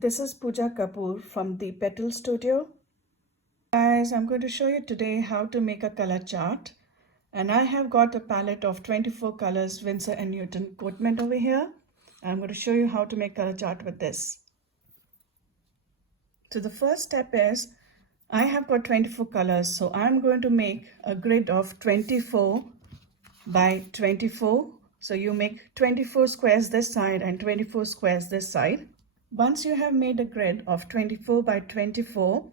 This is Pooja Kapoor from the Petals Studio. Guys, I'm going to show you today how to make a color chart. And I have got a palette of 24 colors Winsor & Newton cotman over here. I'm going to show you how to make color chart with this. So the first step is, I have got 24 colors. So I'm going to make a grid of 24 by 24. So you make 24 squares this side and 24 squares this side. Once you have made a grid of 24 by 24,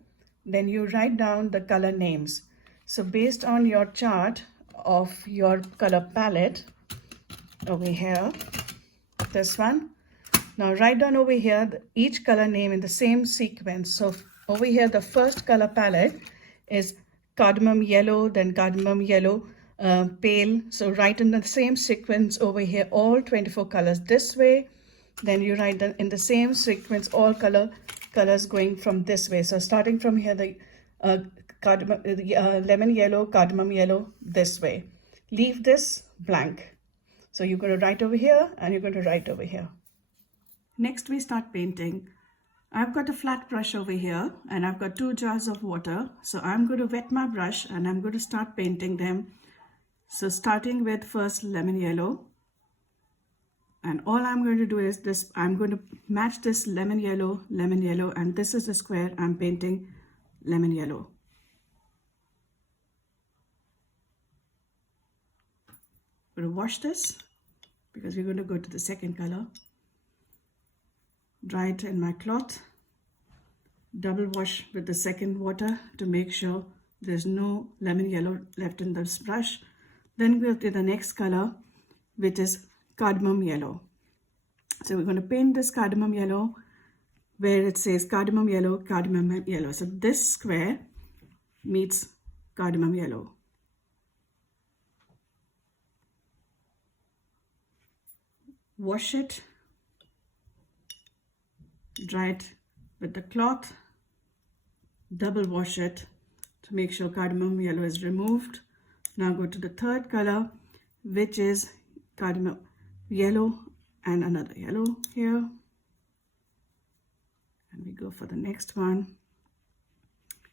then you write down the color names. So based on your chart of your color palette, over here, this one. Now write down over here each color name in the same sequence. So over here, the first color palette is cardamom yellow, then cardamom yellow, pale. So write in the same sequence over here, all 24 colors this way. Then you write them in the same sequence, all colors going from this way. So starting from here, the lemon yellow, cardamom yellow, this way. Leave this blank. So you're going to write over here and you're going to write over here. Next, we start painting. I've got a flat brush over here and I've got 2 jars of water. So I'm going to wet my brush and I'm going to start painting them. So starting with first lemon yellow. And all I'm going to do is this, I'm going to match this lemon yellow, and this is the square I'm painting lemon yellow. I'm going to wash this because we're going to go to the second color. Dry it in my cloth. Double wash with the second water to make sure there's no lemon yellow left in this brush. Then go to the next color, which is cardamom yellow. So we're going to paint this cardamom yellow where it says cardamom yellow, cardamom yellow. So this square meets cardamom yellow. Wash it, dry it with the cloth, double wash it to make sure cardamom yellow is removed. Now go to the third color, which is cardamom yellow and another yellow here. And we go for the next one,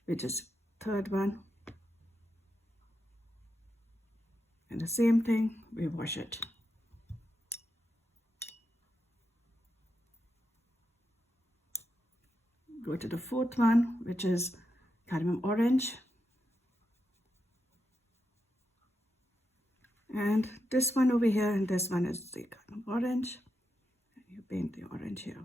which is third one. And the same thing, we wash it. Go to the fourth one, which is cardamom orange. And this one over here, and this one is the cardamom orange. And you paint the orange here.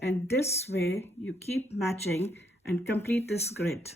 And this way, you keep matching and complete this grid.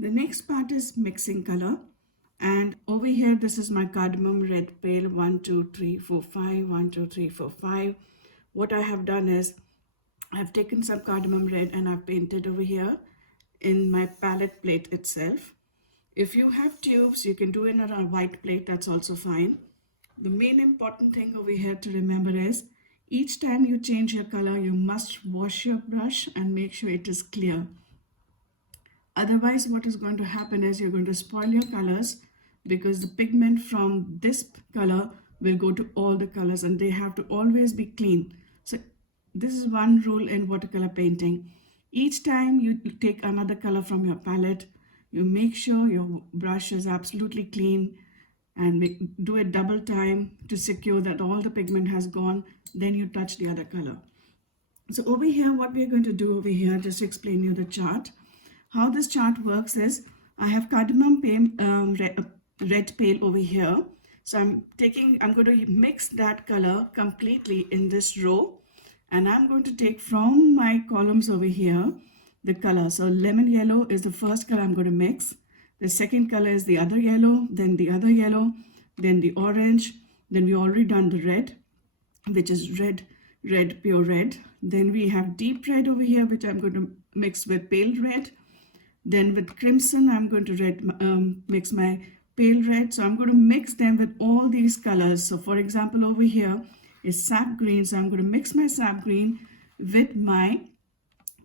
The next part is mixing color. And over here, this is my cardamom red pale, 1, 2, 3, 4, 5, 1, 2, 3, 4, 5. What I have done is, I've taken some cardamom red and I've painted over here in my palette plate itself. If you have tubes, you can do it on a white plate, that's also fine. The main important thing over here to remember is, each time you change your color, you must wash your brush and make sure it is clear. Otherwise, what is going to happen is you're going to spoil your colors because the pigment from this color will go to all the colors and they have to always be clean. So this is one rule in watercolor painting. Each time you take another color from your palette, you make sure your brush is absolutely clean and do it double time to secure that all the pigment has gone. Then you touch the other color. So over here, what we're going to do over here, just to explain you the chart. How this chart works is, I have cardamom red pale over here. So I'm going to mix that color completely in this row. And I'm going to take from my columns over here the color. So lemon yellow is the first color I'm going to mix. The second color is the other yellow, then the other yellow, then the orange. Then we already done the red, which is red, pure red. Then we have deep red over here, which I'm going to mix with pale red. Then with crimson, I'm going to mix my pale red. So I'm going to mix them with all these colors. So for example, over here is sap green. So I'm going to mix my sap green with my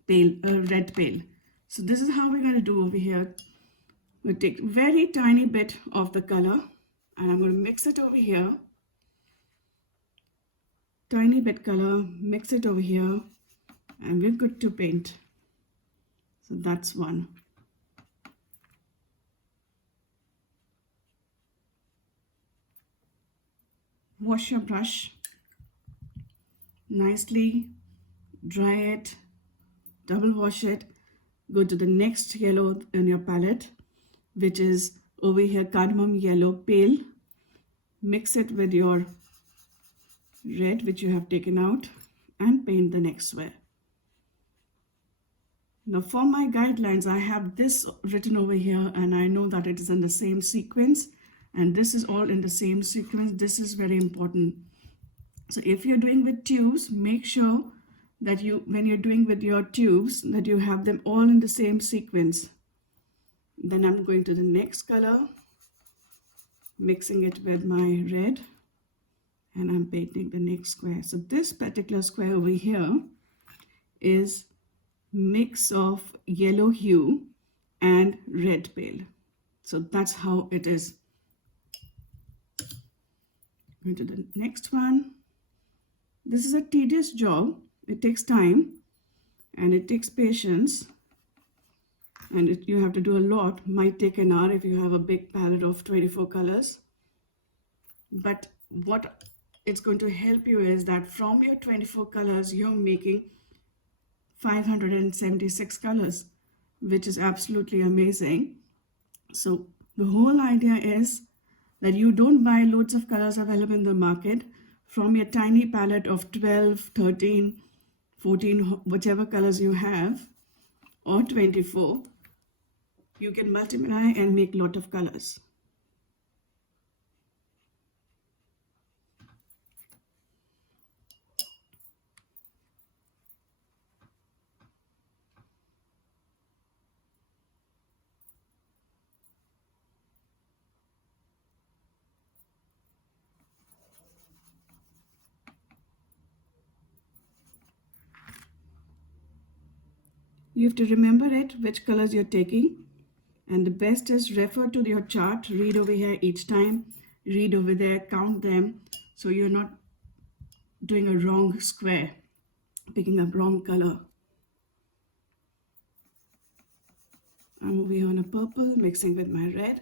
pale red pale. So this is how we're going to do over here. We'll take very tiny bit of the color and I'm going to mix it over here. Tiny bit color, mix it over here, and we're good to paint. So that's one. Wash your brush nicely, dry it, double wash it, go to the next yellow in your palette, which is over here cardamom yellow pale. Mix it with your red, which you have taken out, and paint the next square. Now for my guidelines, I have this written over here, and I know that it is in the same sequence, and this is all in the same sequence. This is very important. So if you're doing with tubes, make sure that when you're doing with your tubes, that you have them all in the same sequence. Then I'm going to the next color, mixing it with my red, and I'm painting the next square. So this particular square over here is mix of yellow hue and red pale. So that's how it is. Going to the next one. This is a tedious job. It takes time and it takes patience, and you have to do a lot. Might take an hour if you have a big palette of 24 colors. But what it's going to help you is that from your 24 colors, you're making 576 colors, which is absolutely amazing. So the whole idea is that you don't buy loads of colors available in the market. From your tiny palette of 12, 13, 14, whichever colors you have, or 24, you can multiply and make a lot of colors. You have to remember it, which colors you're taking. And the best is refer to your chart, read over here each time, read over there, count them, so you're not doing a wrong square, picking up wrong color. I'm over here on a purple, mixing with my red.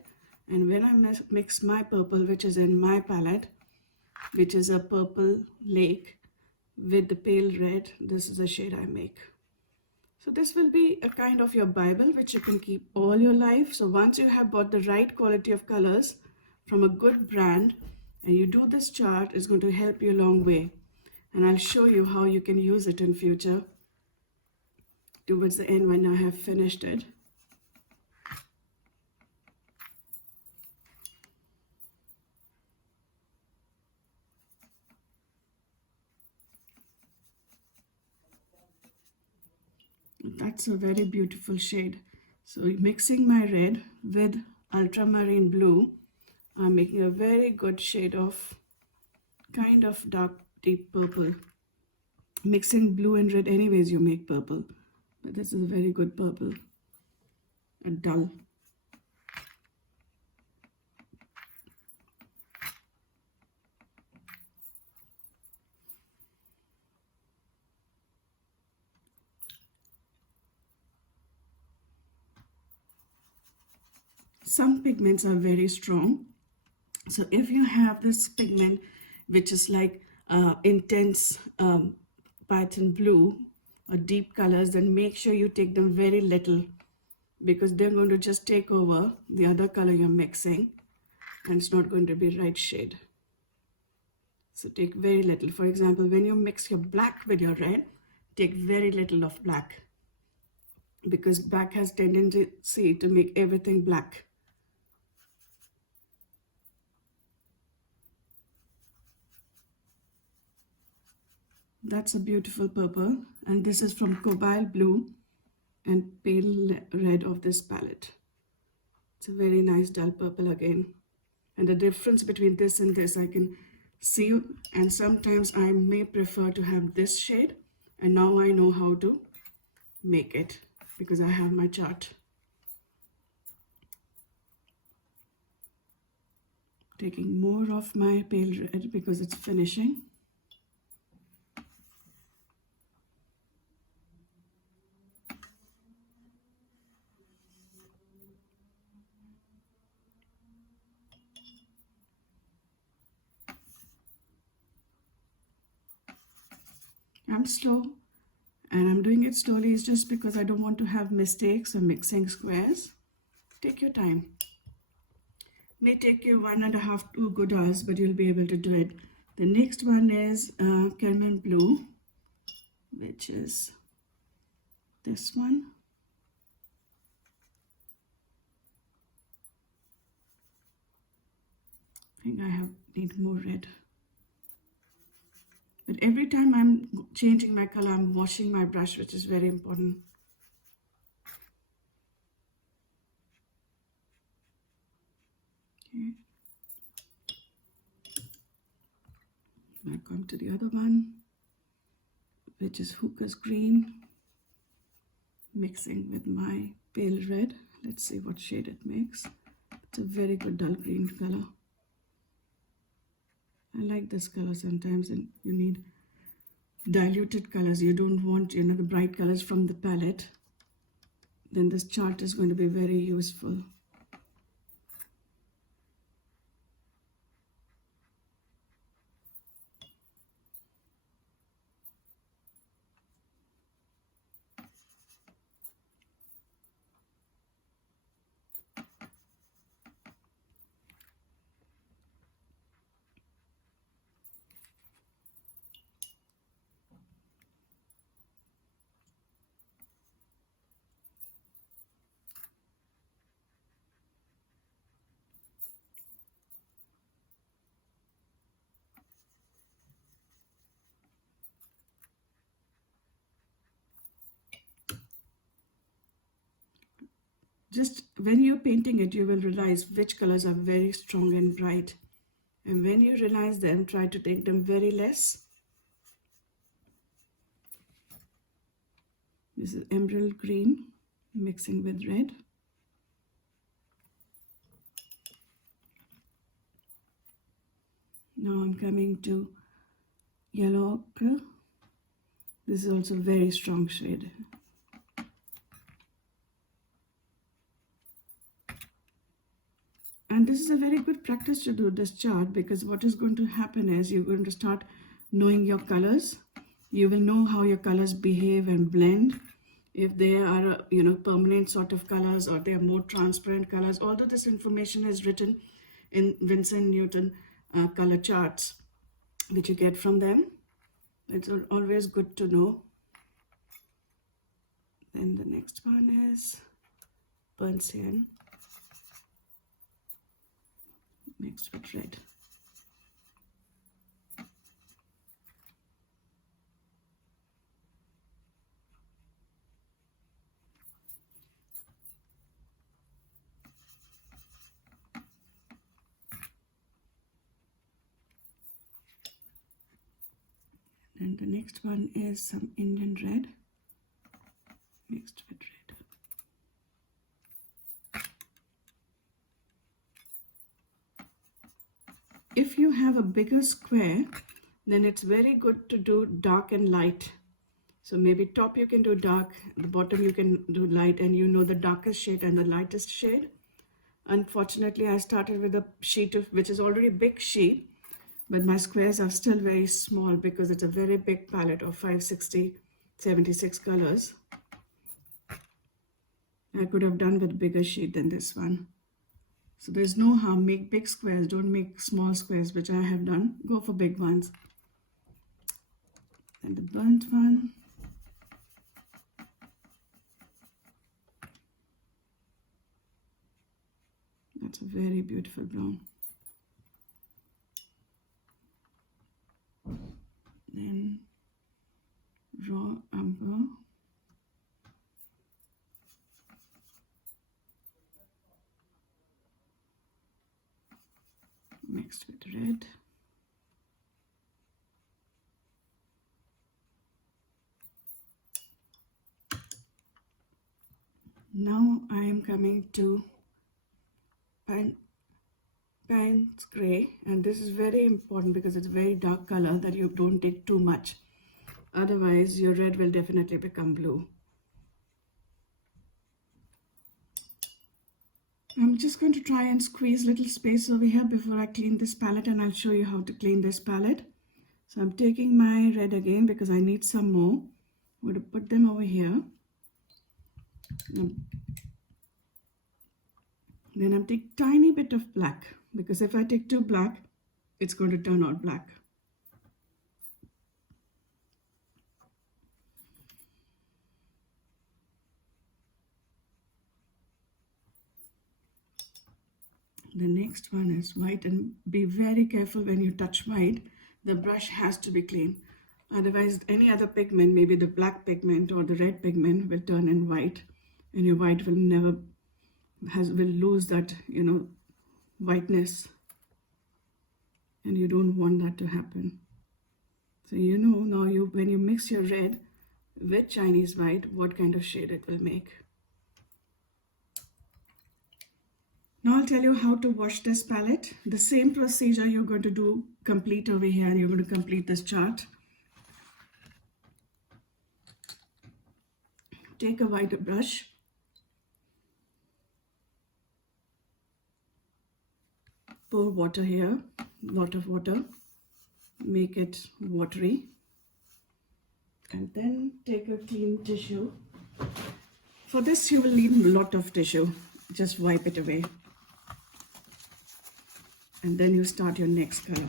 And when I mix my purple, which is in my palette, which is a purple lake with the pale red, this is the shade I make. So this will be a kind of your Bible, which you can keep all your life. So once you have bought the right quality of colors from a good brand and you do this chart, it's going to help you a long way. And I'll show you how you can use it in future towards the end when I have finished it. That's a very beautiful shade. So mixing my red with ultramarine blue, I'm making a very good shade of kind of dark deep purple. Mixing blue and red anyways you make purple, but this is a very good purple, a dull. some pigments are very strong. So if you have this pigment which is like intense pattern blue or deep colors, then make sure you take them very little, because they're going to just take over the other color you're mixing and it's not going to be right shade. So take very little. For example, when you mix your black with your red, take very little of black, because black has tendency to make everything black. That's a beautiful purple, and this is from cobalt blue and pale red of this palette. It's a very nice dull purple again. And the difference between this and this I can see, and sometimes I may prefer to have this shade, and now I know how to make it because I have my chart. Taking more of my pale red because it's finishing. I'm slow, and I'm doing it slowly. It's just because I don't want to have mistakes or mixing squares. Take your time. May take you 1.5 to 2 good hours, but you'll be able to do it. The next one is cotman blue, which is this one. I think I need more red. But every time I'm changing my color, I'm washing my brush, which is very important. Okay. Now come to the other one, which is hookah's green, mixing with my pale red. Let's see what shade it makes. It's a very good dull green color. I like this color sometimes, and you need diluted colors. You don't want, the bright colors from the palette. Then this chart is going to be very useful. Just when you're painting it, you will realize which colors are very strong and bright. And when you realize them, try to take them very less. This is emerald green mixing with red. Now I'm coming to yellow ochre. This is also a very strong shade. And this is a very good practice to do this chart, because what is going to happen is you're going to start knowing your colors. You will know how your colors behave and blend. If they are, permanent sort of colors, or they are more transparent colors. Although this information is written in Winsor & Newton color charts, which you get from them. It's always good to know. Then the next one is burnt sienna mixed with red. And the next one is some Indian red mixed with red. If you have a bigger square, then it's very good to do dark and light. So maybe top you can do dark, the bottom you can do light, and the darkest shade and the lightest shade. Unfortunately, I started with a sheet which is already a big sheet, but my squares are still very small because it's a very big palette of 560, 76 colors. I could have done with bigger sheet than this one. So there's no harm, make big squares, don't make small squares, which I have done. Go for big ones. And the burnt one. That's a very beautiful brown. Then raw umber. Mixed with red. Now I am coming to Payne's Gray, and this is very important because it's a very dark color that you don't take too much. Otherwise, your red will definitely become blue. I'm just going to try and squeeze little space over here before I clean this palette, and I'll show you how to clean this palette. So I'm taking my red again because I need some more. I'm going to put them over here. Then I'm taking tiny bit of black, because if I take too black, it's going to turn out black. The next one is white, and be very careful when you touch white. The brush has to be clean. Otherwise, any other pigment, maybe the black pigment or the red pigment, will turn in white, and your white will never will lose that, whiteness, and you don't want that to happen. So now when you mix your red with Chinese white, what kind of shade it will make. Now I'll tell you how to wash this palette. The same procedure you're going to do complete over here, and you're going to complete this chart. Take a white brush. Pour water here, lot of water. Make it watery. And then take a clean tissue. For this, you will need a lot of tissue. Just wipe it away. And then you start your next color.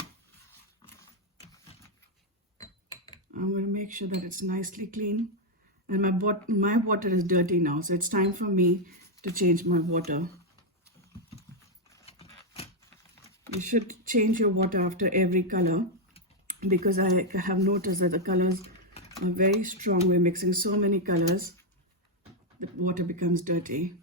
I'm going to make sure that it's nicely clean. And my water is dirty now, so it's time for me to change my water. You should change your water after every color, because I have noticed that the colors are very strong. We're mixing so many colors, the water becomes dirty.